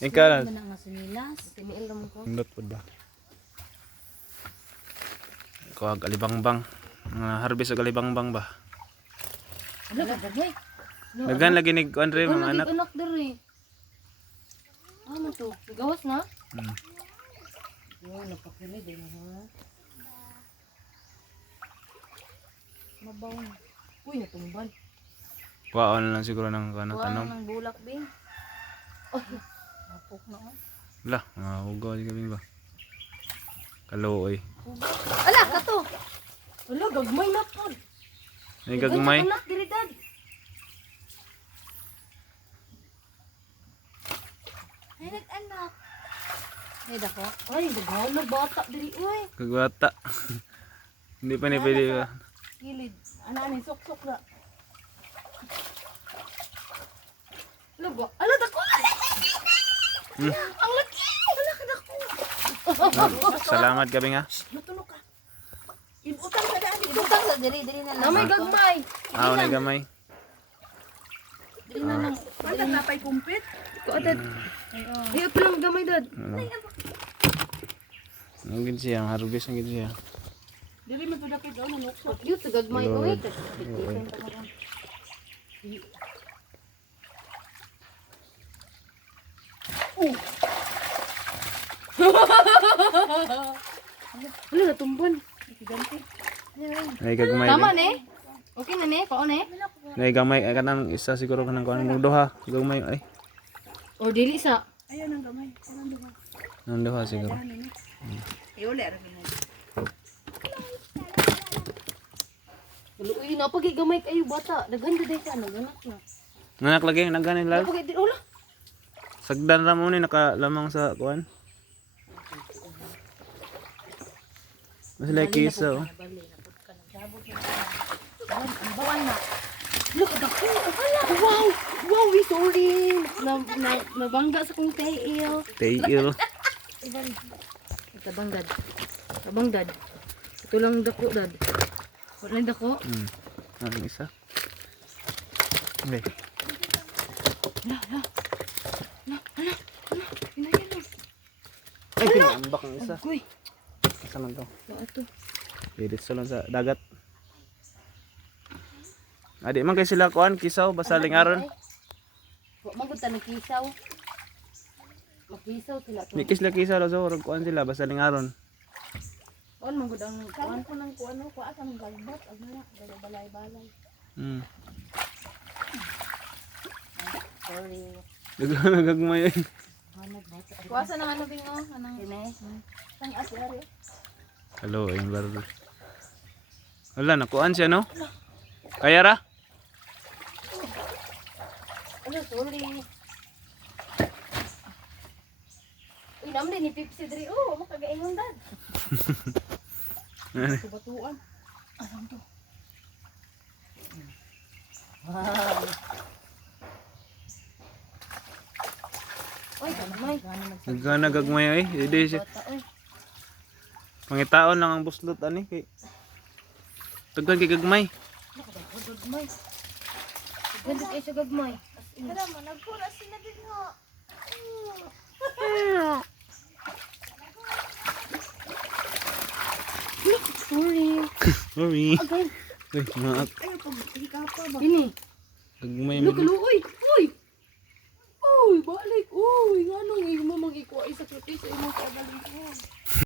Ikaw lang. Mana nga sinilas. Tiniil naman ko. Nindot po ba? Kuha alibangbang. Harvest og alibangbang ba? Ano ba dagay? Dagan lagi ni kuan rin mga anak. Anak diri. Ano to? Gawas na? Yo, napakili din ha. Mabaw. Uy, natumbal. Kuhaon lang siguro ng kanang Kuha tanom. ng bulak, Bing. Napok na oh. Wala, hugaw di kami ba? Kaluoy. Ala, kato! Ala, gagmay na po. Ay gagmay. Anak, diri dad. Ay nag-anak. Ay dako. Ay, daghan na bata diri, uy. Kagwata. Hindi pa ni pwede ba? Kilid. Ana ni sok-sok na. Ala ba? Ala, dako! Ang laki! Ala ka dako! Salamat gabi nga. Natulog ka. Ibutang sa daan. Ibutang sa diri na lang. Namay gagmay. Na gamay. Diri na lang. Wala napay kumpit. Kuatat. Ay, lang gamay dad. Ang gid siya, harvest ang gid siya. Diri man padapit daw nanukso. Yun, sa gagmay, uy. Wala, natumbon. Ganti. Ay gagmay. Tama, ne? Okay na, ne? Kao, ne? Ay gamay kanang isa siguro kanang kuan mo duha. Gagmay ay. O, dili sa. Ayun ang gamay. Anong duha? Nang duha siguro. Iuli ra gini. Uy, napagigamay kayo, bata. Naganda day ka, naganak na. Nanak lagi naganin lalo. Napagay, ula. Sagdan ra mo ni nakalamang sa kuan. Mas like isa oh. Bawal na. Look at the Wow! Wow, sorry. Nabangga sa kong tail. Tail. Tabangdad. Tabangdad. Ito lang dako, dad. Wala na dako. Ang isa. Okay. Ay, pinambak ang isa. Uy, Isa lang to. wala ito. Dito sa lang sa dagat. Adi man kay sila kuan kisaw basta lingaron. Magod ta nagkisaw. Magkisaw sila to. Di kisla kisaw la so kuan sila basta lingaron. On magod ang Kawan ko ng kuano ko asa ng galbat ag na balay-balay. Hmm. Sorry. Nagagmay. Kuasa ng ano bingo anang ine. Sang asari. Hello, ayun bardo. Wala nakuan siya no? Kaya ra? Ano, sorry. Uy, naman ni Pepsi diri. Oh, makagaingon dad. Subatuan. Alam to. Uy, kanamay. Nagagmay ay. Hindi siya. Pangitaon lang ang buslot ani kay. Tagdan kay gagmay. Gagmay. Ganda kayo sa gagmay. Tara mo nagpura sila din ho. Sorry. Sorry. Agay. Uy, maak. Ayo pag hikapa ba. Ini. Gagmay Look, mo. uy. Uy. Uy, balik. Uy, nga nung mamang ikuha sa sakripisyo imong kagaling ko.